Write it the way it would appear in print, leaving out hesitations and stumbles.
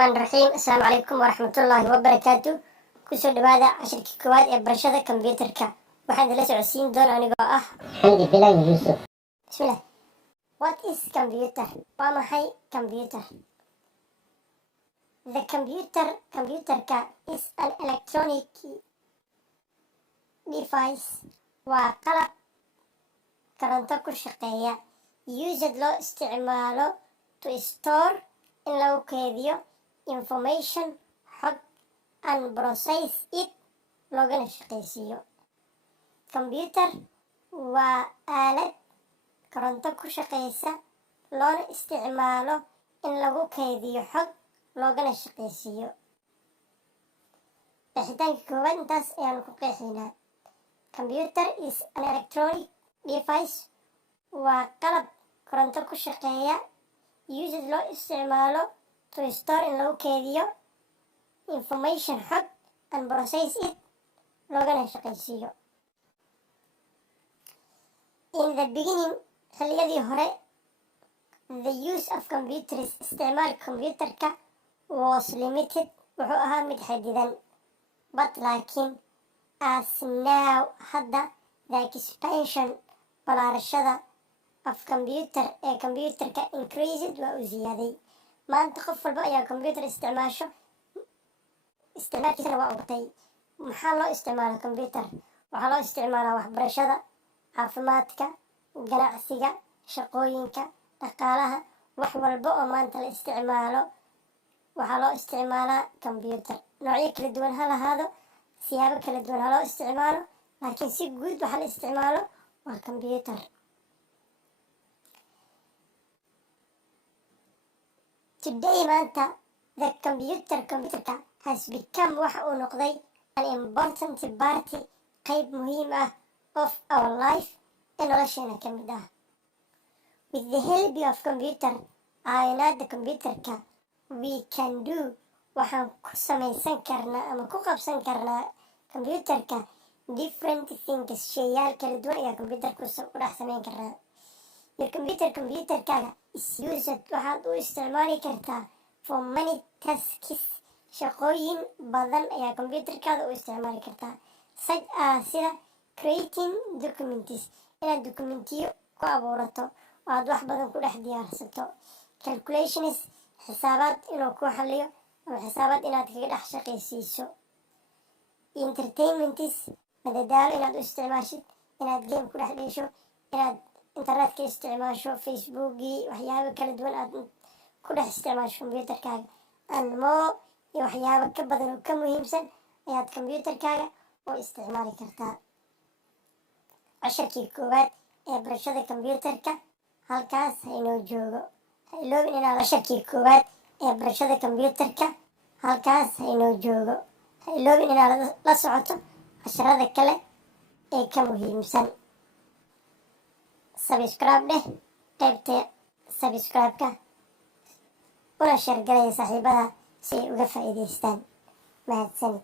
الرحمن الرحيم. السلام عليكم ورحمة الله وبركاته. kusoo dhawaada cashirkii koowaad ee barashada kombiyuutarka. waxaan idinla socodsiin doona anigoo ah xamdi bilaal yuusuf. bismillah. What is computer? waa maxay computer? The computerka is an electronic device. waa qalab koronto ku shaqeeya, used loo isticmaalo to store in lagu keydiyo information, xog, and process it loogana shaqeysiiyo. Computer waa aalad koronto ku shaqeysa loona isticmaalo in lagu keydiyo xog loogana shaqeysiiyo. Qeexitaanka koowaad intaas ayaanu ku qeexaynaa. Computer is an electronic device. waa qalab koronto ku shaqeeya, used loo isticmaalo to store in lagu keydiyo information, xog, and process it loogana shaqeysiiyo. In the beginning, xilliyadii hore, the use of computers, isticmaalka computerka was limited, wuxuu ahaa mid xadidan. But laakiin as now, hadda, the expansion, balaarashada of computer ee computerka increased, waa u ziyaaday. maanta qof walba ayaa computer isticmaasho, isticmaalkiisana waa batay. maxaa loo isticmaala computer? waxaa loo isticmaalaa waxbarashada, caafimaadka, ganacsiga, shaqooyinka, dhaqaalaha. wax walba oo maanta la isticmaalo waxaa loo isticmaalaa computer. noocyo kala duwan ha lahaado, siyaabo kala duwan ha loo isticmaalo, laakiin si guud waxa la isticmaalo waa computer. Today, maanta, the computerka has become, waxa uu noqday an important part, qayb muhiim ah of our life, ee nolosheena ka mid ah. With the help of computer, caawinaada computerka, we can do, waxaan ku samaysan karnaa ama ku qabsan karnaa computerka different things, shayaal kala duwan ayaa computerka ku dhex samayn karnaa. Your computerkaaga is used, waxaad u isticmaali kartaa for many tasks, shaqooyin badan ayaa computerkaada u isticmaali kartaa. such as sida creating documents, inaad dokumentiyo ku abuurato oo aad wax badan ku dhex diyaarsato. Calculations, xisaabaad inuu ku xaliyo ama xisaabaad inaad kaga dhex shaqeysiiso. Entertainments, madadaalo inaad u isticmaashid, inaad game ku dhex dheesho, inaad internetka isticmaasho, facebookii, waxyaabo kala duwan aad ku dhex isticmaasho computerkaaga. And more, iyo waxyaabo ka badan oo ka muhiimsan ayaad computerkaaga u isticmaali kartaa. casharkii koowaad ee barashada computerka halkaas haynoo joogo. ha iloobin inaad casharkii koowaad ee barashada computerka halkaas haynoo joogo. ha iloobin inaad la socoto casharada kale ee ka muhiimsan. subscribe dheh qaybta subscribe-ka, una sheer galaya saaxiibada si ay uga faa'iidaystaan. mahadsanid.